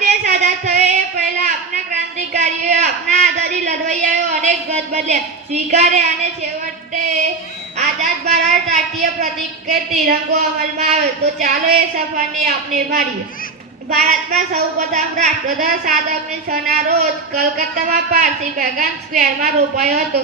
देश आजाद થયે પહેલા આપણા ક્રાંતિકારીઓએ આપણા આઝાદી લડવૈયાઓ અનેક ગત બદલ્યા સ્વીકાર્યા અને છેવટે આઝાદ ભારત રાષ્ટ્રીય પ્રતીક તિરંગો અમલમાં આવ્યો. તો ચાલો એ સફરને આપણે માણીએ. ભારતમાં સૌપ્રથમ રાષ્ટ્રધ્વજ 7 ઓગસ્ટના રોજ કલકત્તામાં પારસી બેગમ સ્ક્વેરમાં રોપાયો હતો.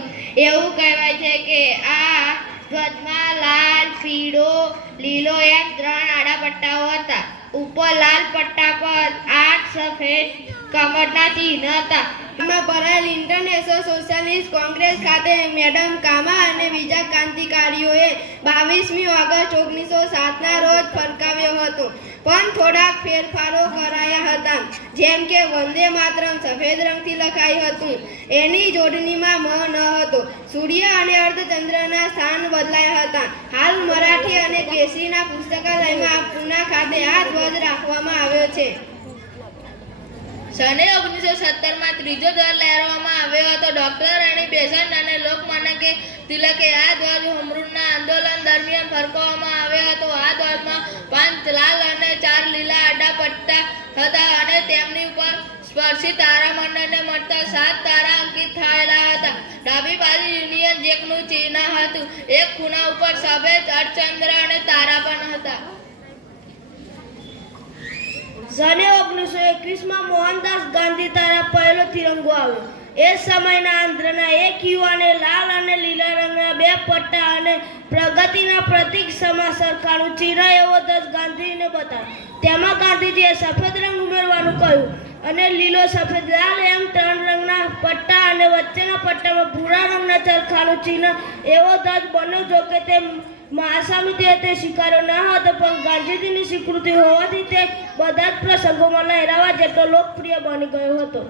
એવું કહેવાય છે કે આ ધ્વજમાં લાલ, પીળો, લીલો એમ 3 આડા પટ્ટાઓ હતા. ઉપર લાલ પટ્ટા પર 8 સફેદ કમરના ચિહ્ન હતા. એમાં ભરાયેલ ઇન્ટરનેશનલ સોશિયલિસ્ટ કોંગ્રેસ ખાતે મેડમ કામા અને બીજા ક્રાંતિકારીઓએ 22મી ઓગસ્ટ 1907ના રોજ ફરકાવ્યો હતો. પણ થોડાક ફેરફારો કરાયા હતા. જેમ કે વંદે માતરમ સફેદ રંગથી લખાયું હતું. એની જોડણીમાં મ ન હતો. સૂર્ય અને અર્ધચંદ્રના સ્થાન બદલાયા હતા. હાલ મરાઠી અને કેસરીના પુસ્તકાલયમાં પૂના ખાતે આ ધ્વજ રાખવામાં આવ્યો છે. સને 1917માં ત્રીજો ધ્વજ લહેરાવવામાં આવ્યો હતો. ડોક્ટર રાણી બેસન્ટ અને લોકમાન્ય તિલકે આ ધ્વજ હોમરૂલના આંદોલન દરમિયાન ફરકાવવામાં આવ્યો હતો. આ ધ્વજમાં 5 લાલ અને 4 લીલા આડા પટ્ટા હતા અને તેમની ઉપર સ્પર્શી તારામંડળને મળતા 7 તારા અંકિત થયેલા હતા. ડાબી બાજુ યુનિયન જેકનું ચિહ્ન હતું. એક ખૂણા ઉપર સફેદ અર્ધચંદ્ર અને તારા પણ હતા. સને 1921માં મોહનદાસ ગાંધી દ્વારા પહેલો તિરંગો આવ્યો. એ સમયના આંધ્રના એક યુવાને લાલ અને લીલા રંગના 2 પટ્ટા અને પ્રગતિના પ્રતીક સમા સરખાનું ચિહ્ન એવો ધ્વજ ગાંધીને બતાવ્યો. તેમાં ગાંધીજીએ સફેદ રંગ ઉમેરવાનું કહ્યું અને લીલો, સફેદ, લાલ એમ 3 રંગના પટ્ટા અને વચ્ચેના પટ્ટામાં ભૂરા રંગના ચરખાનું ચિહ્ન એવો ધ્વજ બન્યો. જો કે તે મહાસમિતિએ તે સ્વીકાર્યો ન હતો, પણ ગાંધીજીની સ્વીકૃતિ હોવાથી તે બધા જ પ્રસંગોમાં લહેરાવા જેટલો લોકપ્રિય બની ગયો હતો.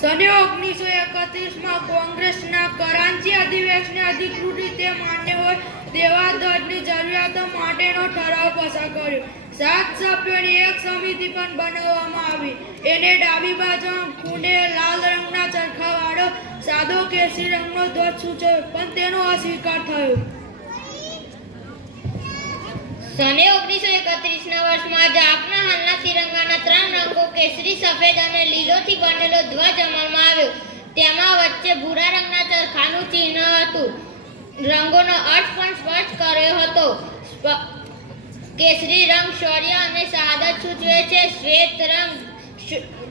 સને 1931માં કોંગ્રેસના કરાંચી અધિવેશને અધિકૃત રીતે માન્ય હોય તેવા ધ્વજની જરૂરિયાતો માટેનો ઠરાવ પસાર કર્યો. 7 સભ્યોની એક સમિતિ પણ બનાવવામાં આવી. એને ડાબી બાજુ ખૂણે લાલ રંગના ચરખાવાળો સાદો કેસરી રંગનો ધ્વજ સૂચવ્યો, પણ તેનો અસ્વીકાર થયો. સને 1931ના વર્ષમાં જ આપણા હાલના તિરંગાના 3 રંગો કેસરી, સફેદ અને લીલોથી બનેલો ધ્વજ અમલમાં આવ્યો. તેમાં વચ્ચે ભૂરા રંગના ચરખાનું ચિહ્ન હતું. રંગોનો અર્થ પણ સ્પષ્ટ કર્યો હતો. કેસરી રંગ શૌર્ય અને શહાદત સૂચવે છે. શ્વેત રંગ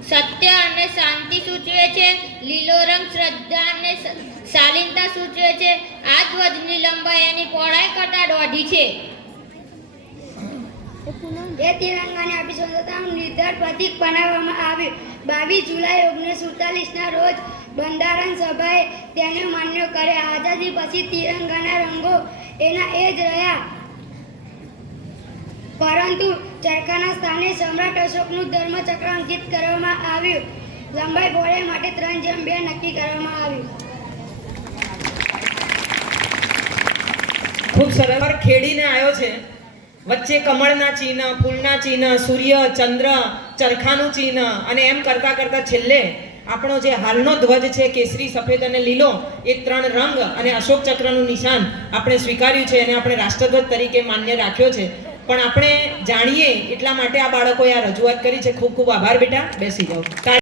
સત્ય અને શાંતિ સૂચવે છે. લીલો રંગ શ્રદ્ધા અને શાલીનતા સૂચવે છે. આ ધ્વજની લંબાઈ એની પહોળાઈ કરતાં 1.5 છે. એ તિરંગાને આપણી સ્વતંત્રતાનું નિર્ધાર પ્રતીક બનાવવામાં આવ્યું. 22 જુલાઈ 1947ના રોજ બંધારણ સભાએ તેને માન્ય કર્યા. આઝાદી પછી તિરંગાના રંગો એના એ જ રહ્યા, પરંતુ ચરખાના સ્થાને સમ્રાટ અશોકનું ધર્મચક્ર અંકિત કરવામાં આવ્યું. લંબાઈ પહોળાઈ માટે 3:2 નક્કી કરવામાં આવ્યું. ખૂબ સરળ ખેડીને આવ્યો છે. વચ્ચે કમળના ચિહ્ન, ફૂલના ચિહ્ન, સૂર્ય, ચંદ્ર, ચરખાનું ચિહ્ન અને એમ કરતા કરતા છેલ્લે આપણો જે હાલનો ધ્વજ છે કેસરી, સફેદ અને લીલો, એ 3 રંગ અને અશોક ચક્રનું નિશાન આપણે સ્વીકાર્યું છે અને આપણે રાષ્ટ્રધ્વજ તરીકે માન્ય રાખ્યો છે. પણ આપણે જાણીએ એટલા માટે આ બાળકોએ આ રજૂઆત કરી છે. ખૂબ ખૂબ આભાર બેટા. બેસી જાઓ.